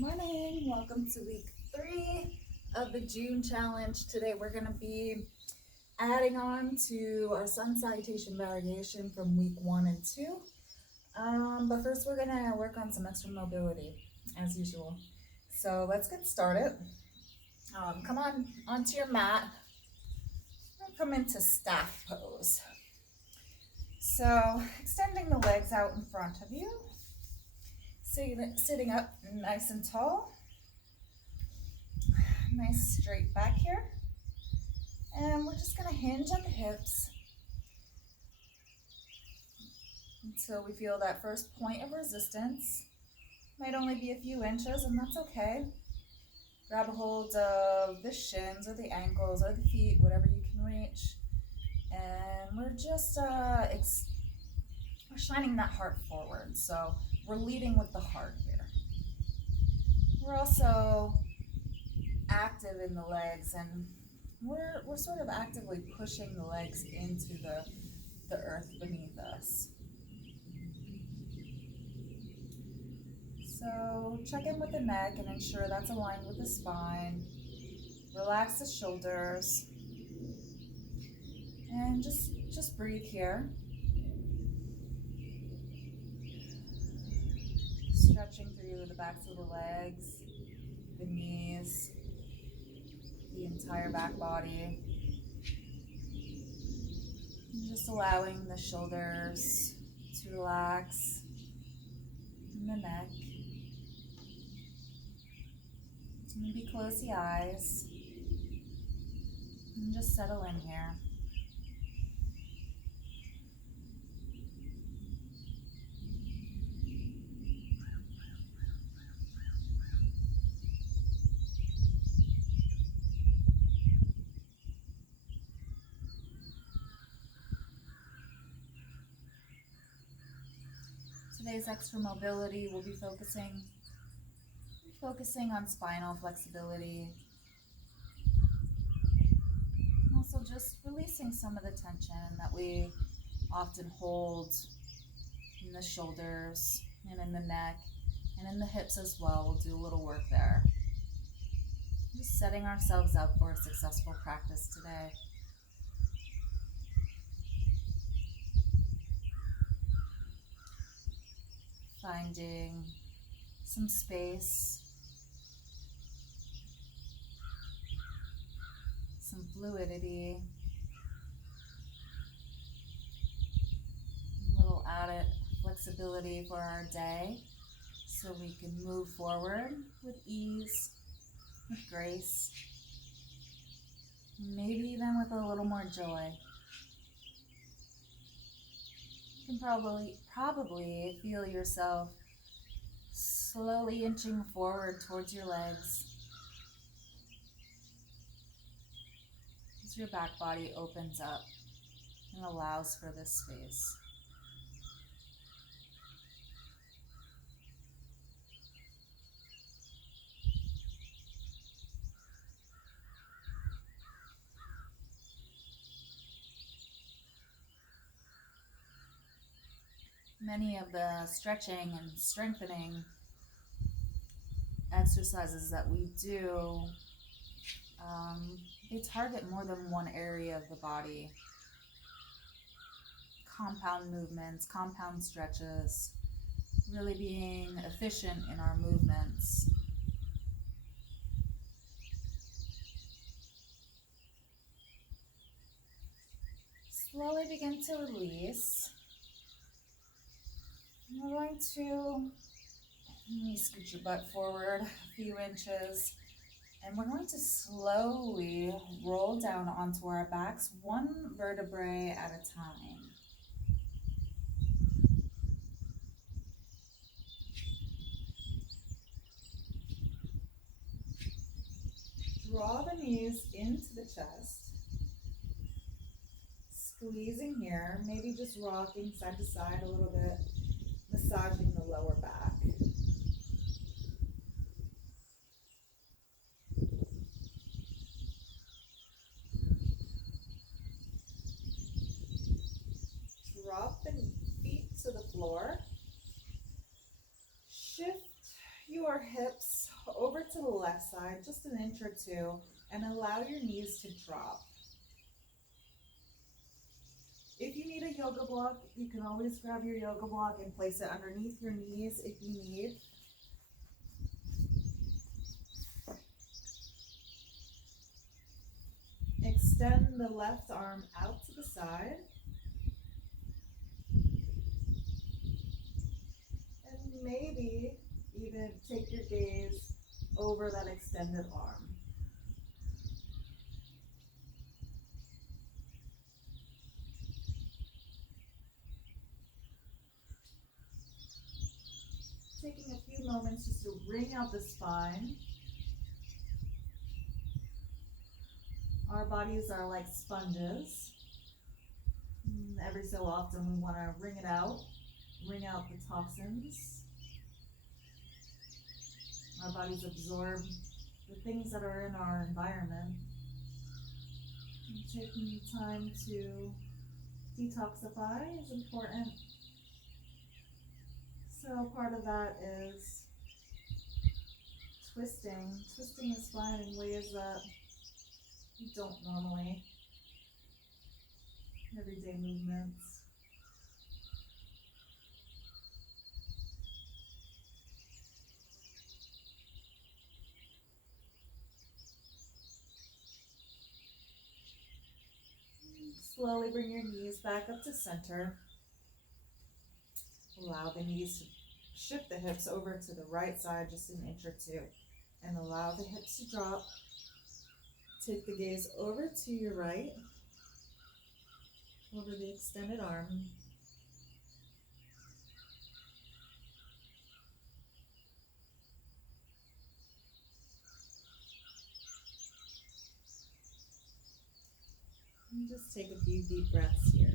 Morning, welcome to week 3 of the June challenge. Today we're going to be adding on to our sun salutation variation from week 1 and 2. But first we're going to work on some extra mobility as usual. So let's get started. Come on onto your mat and come into staff pose. So extending the legs out in front of you. Sitting up nice and tall. Nice straight back here. And we're just going to hinge at the hips until we feel that first point of resistance. Might only be a few inches, and that's okay. Grab a hold of the shins or the ankles or the feet, whatever you can reach. And we're just we're shining that heart forward. So we're leading with the heart here. We're also active in the legs, and we're sort of actively pushing the legs into the earth beneath us. So check in with the neck and ensure that's aligned with the spine. Relax the shoulders. And just breathe here. Stretching through the backs of the legs, the knees, the entire back body. And just allowing the shoulders to relax and the neck. Maybe close the eyes and just settle in here. Today's extra mobility will be focusing on spinal flexibility. And also just releasing some of the tension that we often hold in the shoulders and in the neck and in the hips as well. We'll do a little work there. Just setting ourselves up for a successful practice today. Finding some space, some fluidity, a little added flexibility for our day so we can move forward with ease, with grace, maybe even with a little more joy. You can probably feel yourself slowly inching forward towards your legs as your back body opens up and allows for this space. Many of the stretching and strengthening exercises that we do, they target more than one area of the body. Compound movements, compound stretches, really being efficient in our movements. Slowly begin to release. We're going to scoot your butt forward a few inches, and we're going to slowly roll down onto our backs, one vertebrae at a time. Draw the knees into the chest, squeezing here, maybe just rocking side to side a little bit, massaging the lower back. Drop the feet to the floor. Shift your hips over to the left side, just an inch or two, and allow your knees to drop. If you need a yoga block, you can always grab your yoga block and place it underneath your knees if you need. Extend the left arm out to the side. And maybe even take your gaze over that extended arm. Taking a few moments just to wring out the spine. Our bodies are like sponges. Every so often we want to wring out the toxins. Our bodies absorb the things that are in our environment. And taking time to detoxify is important. So part of that is twisting the spine in ways that you don't normally. Everyday movements. Slowly bring your knees back up to center. Allow the knees to shift the hips over to the right side just an inch or two. And allow the hips to drop. Take the gaze over to your right, over the extended arm. And just take a few deep breaths here.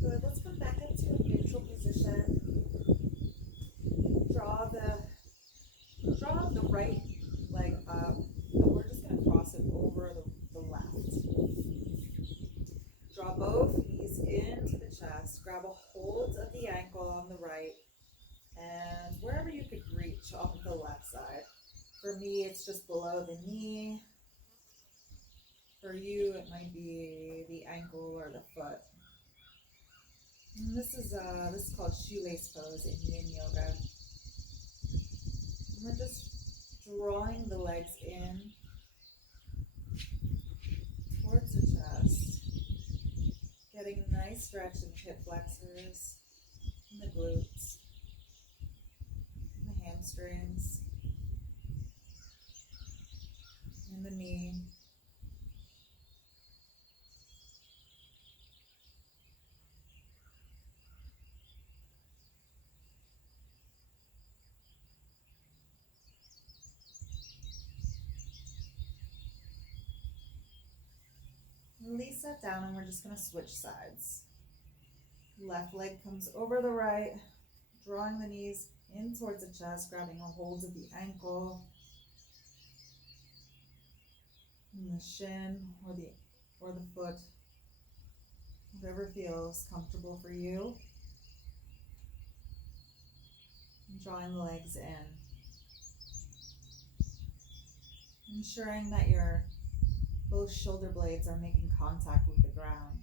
Good, let's come back into a neutral position. Draw the right leg up, and we're just going to cross it over the left. Draw both knees into the chest. Grab a hold of the ankle on the right, and wherever you could reach off the left side. For me, it's just below the knee. For you, it might be the ankle or the foot. And this is called shoelace pose in yin yoga. And we're just drawing the legs in towards the chest, getting a nice stretch in the hip flexors, and the glutes, and the hamstrings, and the knee. Release that down, and we're just going to switch sides. Left leg comes over the right, drawing the knees in towards the chest, grabbing a hold of the ankle, and the shin, or the foot, whatever feels comfortable for you. And drawing the legs in. Ensuring that both shoulder blades are making contact with the ground.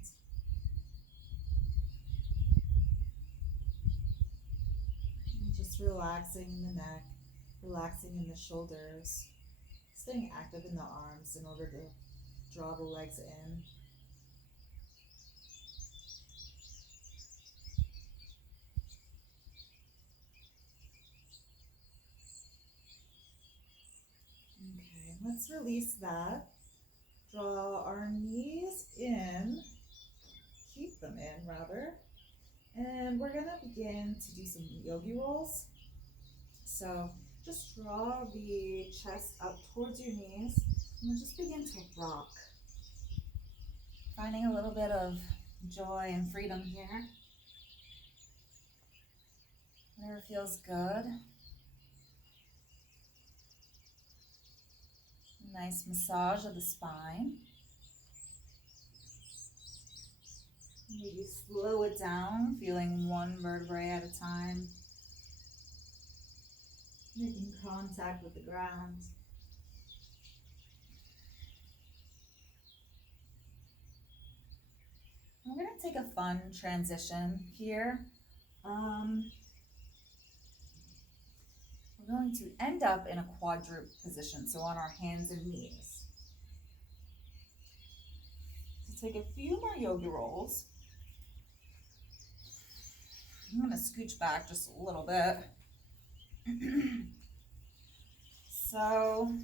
And just relaxing in the neck, relaxing in the shoulders, staying active in the arms in order to draw the legs in. Okay, let's release that. Draw our knees in, keep them in rather, and we're gonna begin to do some yogi rolls. So just draw the chest up towards your knees and just begin to rock. Finding a little bit of joy and freedom here. Whatever feels good. Nice massage of the spine. slow it down, feeling one vertebrae at a time, making contact with the ground. I'm going to take a fun transition here. We're going to end up in a quadruped position, so on our hands and knees. So take a few more yogi rolls. I'm going to scooch back just a little bit. So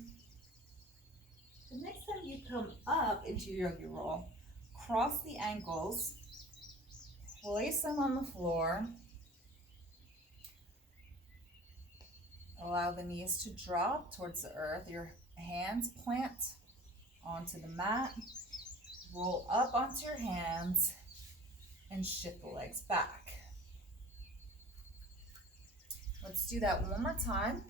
the next time you come up into your yogi roll, cross the ankles, place them on the floor, allow the knees to drop towards the earth, your hands plant onto the mat, roll up onto your hands, and shift the legs back. Let's do that one more time.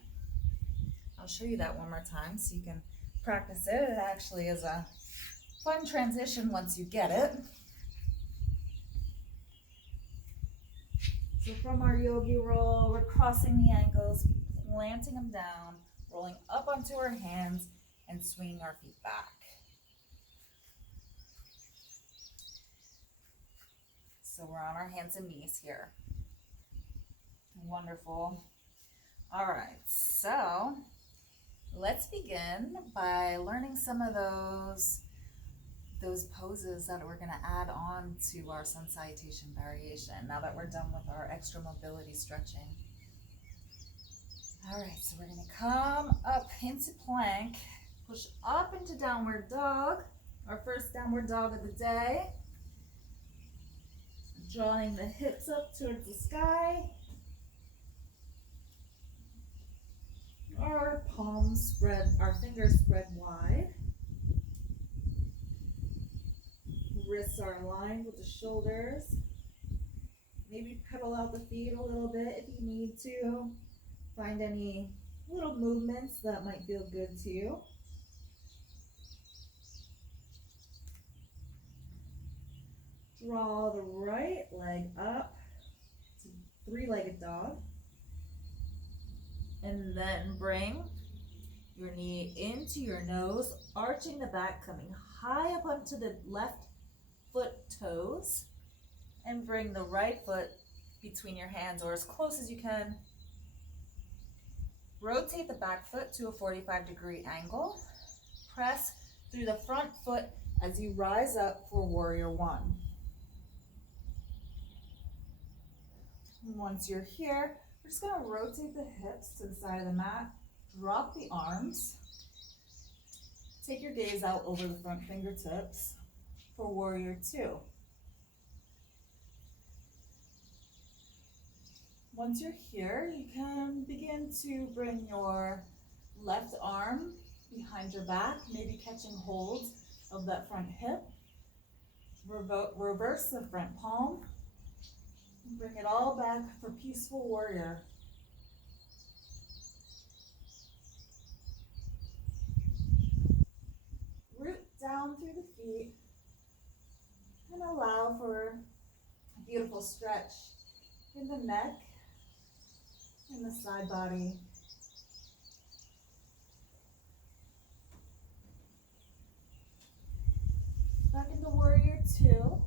I'll show you that one more time so you can practice it. It actually is a fun transition once you get it. So from our yogi roll, we're crossing the ankles, planting them down, rolling up onto our hands, and swinging our feet back. So we're on our hands and knees here. Wonderful. All right, so let's begin by learning some of those poses that we're going to add on to our sun salutation variation now that we're done with our extra mobility stretching. All right, so we're going to come up into plank, push up into downward dog, our first downward dog of the day. Drawing the hips up towards the sky. Our palms spread, our fingers spread wide. Wrists are aligned with the shoulders. Maybe pedal out the feet a little bit if you need to. Find any little movements that might feel good to you. Draw the right leg up to three-legged dog. And then bring your knee into your nose, arching the back, coming high up onto the left foot toes. And bring the right foot between your hands or as close as you can. Rotate the back foot to a 45-degree angle. Press through the front foot as you rise up for warrior one. Once you're here, we're just going to rotate the hips to the side of the mat, drop the arms, take your gaze out over the front fingertips for warrior two. Once you're here, you can begin to bring your left arm behind your back, maybe catching hold of that front hip. Reverse the front palm. Bring it all back for peaceful warrior. Root down through the feet and allow for a beautiful stretch in the neck and the side body. Back into warrior two.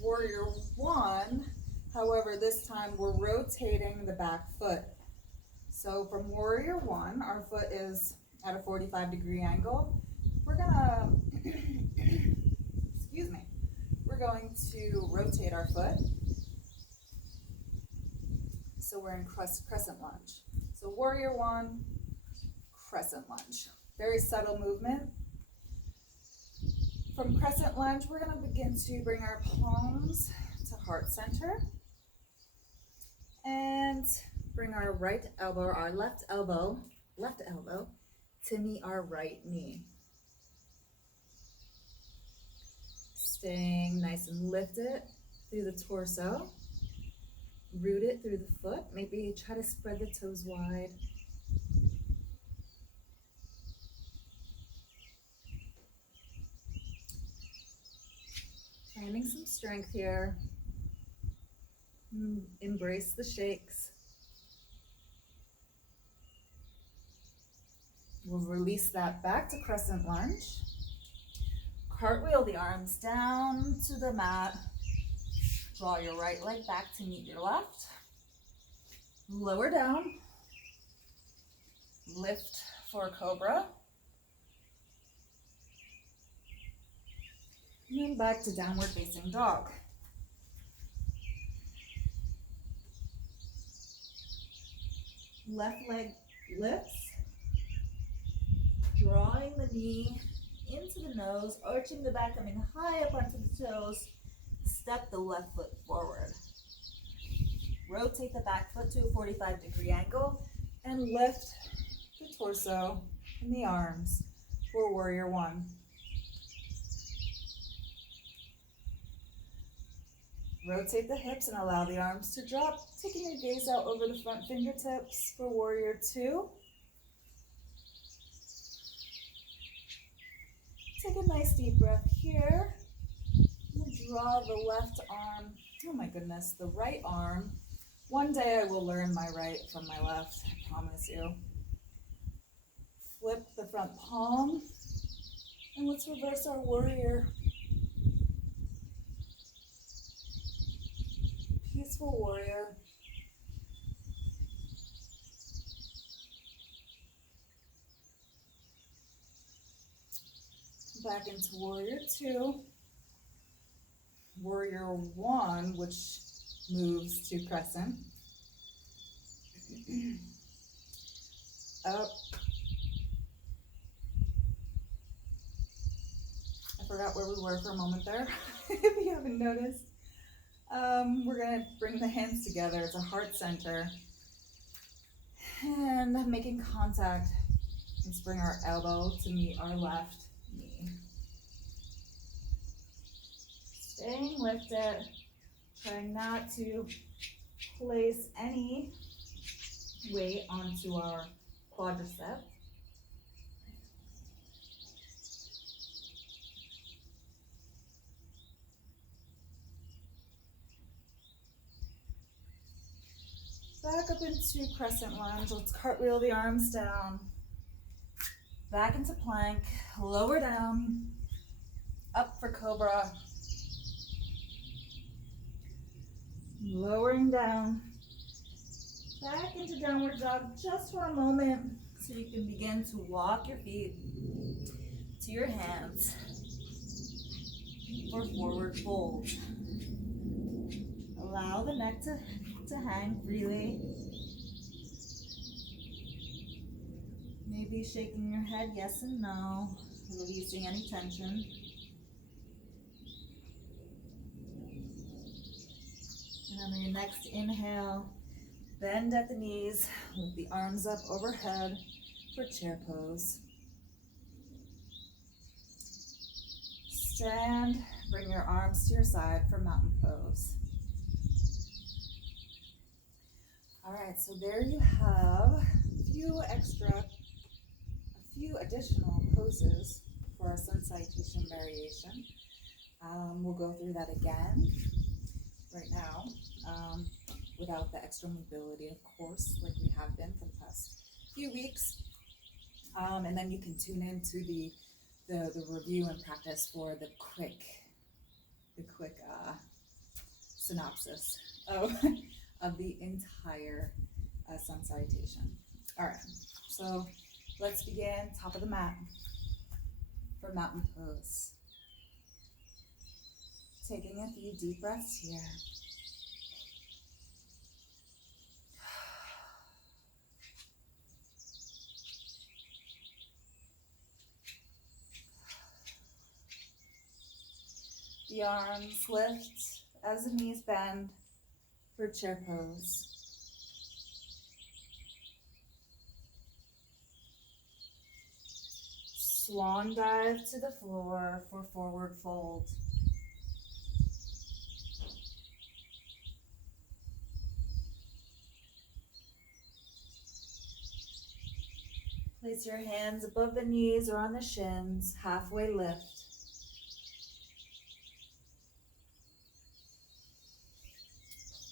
Warrior one, however, this time we're rotating the back foot. So from warrior one, our foot is at a 45-degree angle. We're gonna, excuse me, we're going to rotate our foot. So we're in crescent lunge. So warrior one, crescent lunge. Very subtle movement. From crescent lunge, we're going to begin to bring our palms to heart center and bring our left elbow to meet our right knee. Staying nice and lifted through the torso. Root it through the foot. Maybe try to spread the toes wide. Find finding some strength here. Embrace the shakes. We'll release that back to crescent lunge. Cartwheel the arms down to the mat. Draw your right leg back to meet your left. Lower down. Lift for cobra. And then back to downward facing dog. Left leg lifts. Drawing the knee into the nose, arching the back, coming high up onto the toes. Step the left foot forward. Rotate the back foot to a 45-degree angle and lift the torso and the arms for warrior one. Rotate the hips and allow the arms to drop, taking your gaze out over the front fingertips for warrior two. Take a nice deep breath here. We'll draw the left arm, oh my goodness, the right arm. One day I will learn my right from my left, I promise you. Flip the front palm, and let's reverse our warrior. Peaceful warrior. Back into warrior two. Warrior one, which moves to crescent. Up. I forgot where we were for a moment there, if you haven't noticed. We're gonna bring the hands together to heart center. And making contact, let's bring our elbow to meet our left knee. Staying lifted, trying not to place any weight onto our quadricep. Back up into crescent lunge. Let's cartwheel the arms down. Back into plank, lower down, up for cobra. Lowering down, back into downward dog just for a moment so you can begin to walk your feet to your hands for forward fold. Allow the neck to hang freely. Maybe shaking your head yes and no, releasing any tension. And on your next inhale, bend at the knees, with the arms up overhead for chair pose. Stand, bring your arms to your side for mountain pose. All right, so there you have a few additional poses for our sun salutation variation. We'll go through that again right now, without the extra mobility, of course, like we have been for the past few weeks. And then you can tune into the review and practice for the quick synopsis of the entire sun salutation. All right, so let's begin top of the mat for mountain pose. Taking a few deep breaths here. The arms lift as the knees bend for chair pose. Swan dive to the floor for forward fold. Place your hands above the knees or on the shins, halfway lift.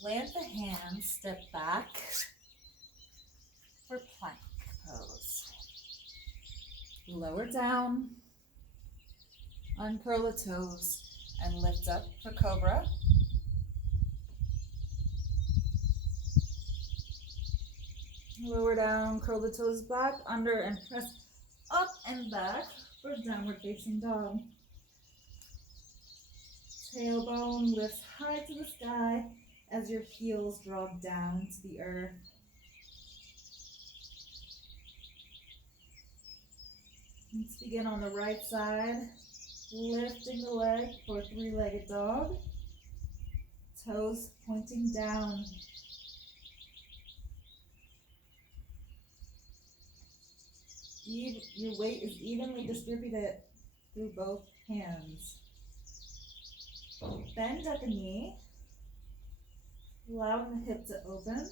Plant the hands, step back for plank pose. Lower down, uncurl the toes, and lift up for cobra. Lower down, curl the toes back, under, and press up and back for downward facing dog. Tailbone lifts high to the sky as your heels drop down to the earth. Let's begin on the right side, lifting the leg for three-legged dog. Toes pointing down. Your weight is evenly distributed through both hands. Bend at the knee, allowing the hip to open.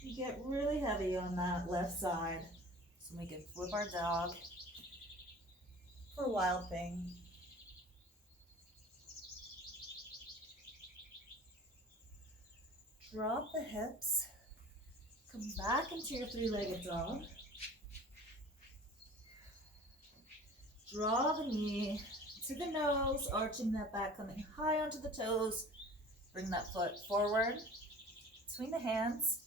You get really heavy on that left side, so we can flip our dog for wild thing. Drop the hips, come back into your three-legged dog. Draw the knee to the nose, arching that back, coming high onto the toes. Bring that foot forward between the hands.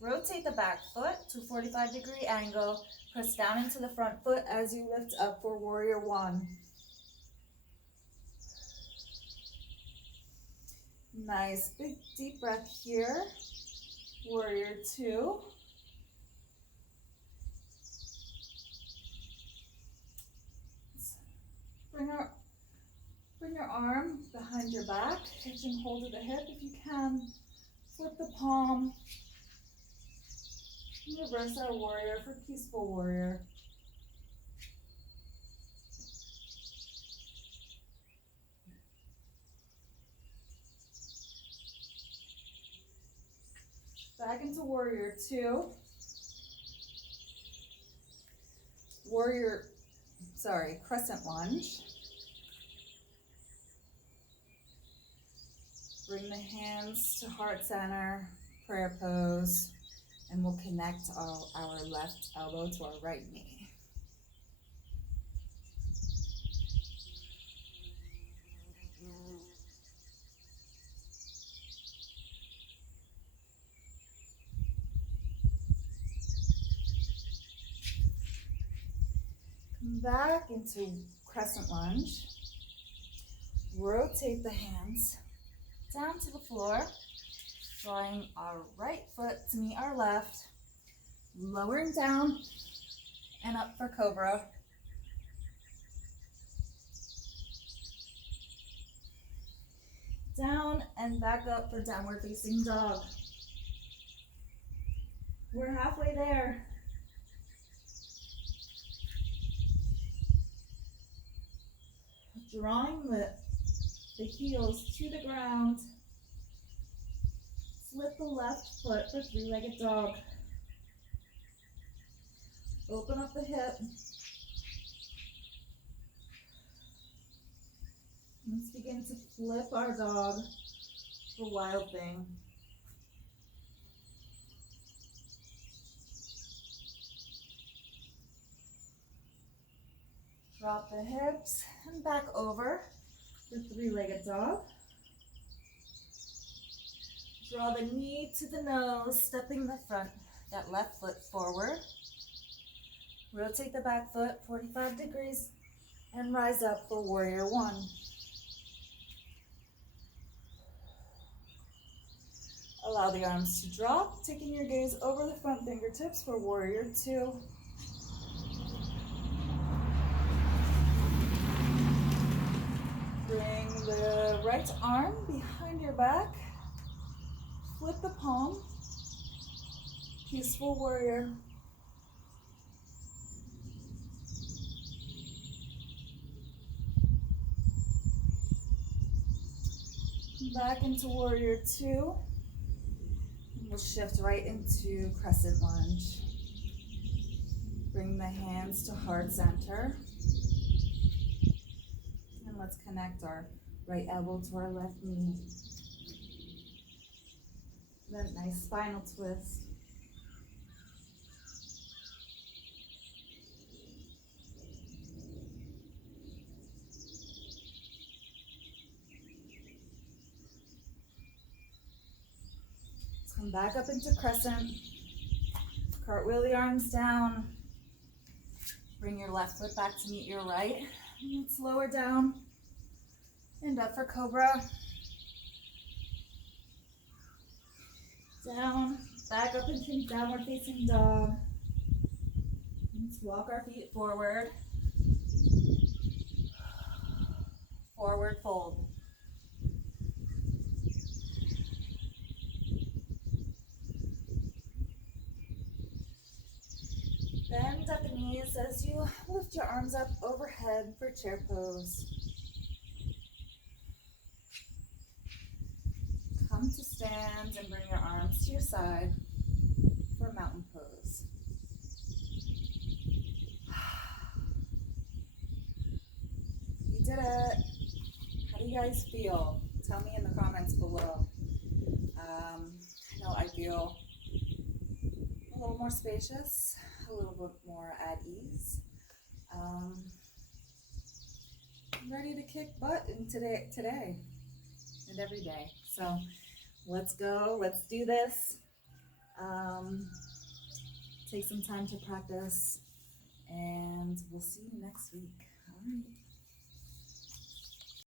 Rotate the back foot to a 45-degree angle. Press down into the front foot as you lift up for warrior one. Nice, big deep breath here. Warrior two. Bring your arm behind your back, catching hold of the hip if you can. Flip the palm. Reverse our warrior for peaceful warrior. Back into warrior two. Crescent lunge. Bring the hands to heart center, prayer pose, and we'll connect our left elbow to our right knee. Come back into crescent lunge. Rotate the hands down to the floor, drawing our right foot to meet our left, lowering down and up for cobra. Down and back up for downward facing dog. We're halfway there. Drawing the heels to the ground. Flip the left foot for three-legged dog. Open up the hip. Let's begin to flip our dog for wild thing. Drop the hips and back over the three-legged dog. Draw the knee to the nose, stepping that left foot forward. Rotate the back foot 45 degrees and rise up for warrior one. Allow the arms to drop, taking your gaze over the front fingertips for warrior two. Bring the right arm behind your back. Flip the palm. Peaceful warrior. Back into warrior two. We'll shift right into crescent lunge. Bring the hands to heart center. And let's connect our right elbow to our left knee. That nice spinal twist. Let's come back up into crescent. Cartwheel the arms down. Bring your left foot back to meet your right. And let's lower down and up for cobra. Down, back up into downward facing dog. Let's walk our feet forward. Forward fold. Bend at the knees as you lift your arms up overhead for chair pose. Come to stand and bring your arms to your side for mountain pose. You did it. How do you guys feel? Tell me in the comments below. I know I feel a little more spacious, a little bit more at ease. I'm ready to kick butt in today and every day. So let's go, let's do this. Take some time to practice, and we'll see you next week. All right.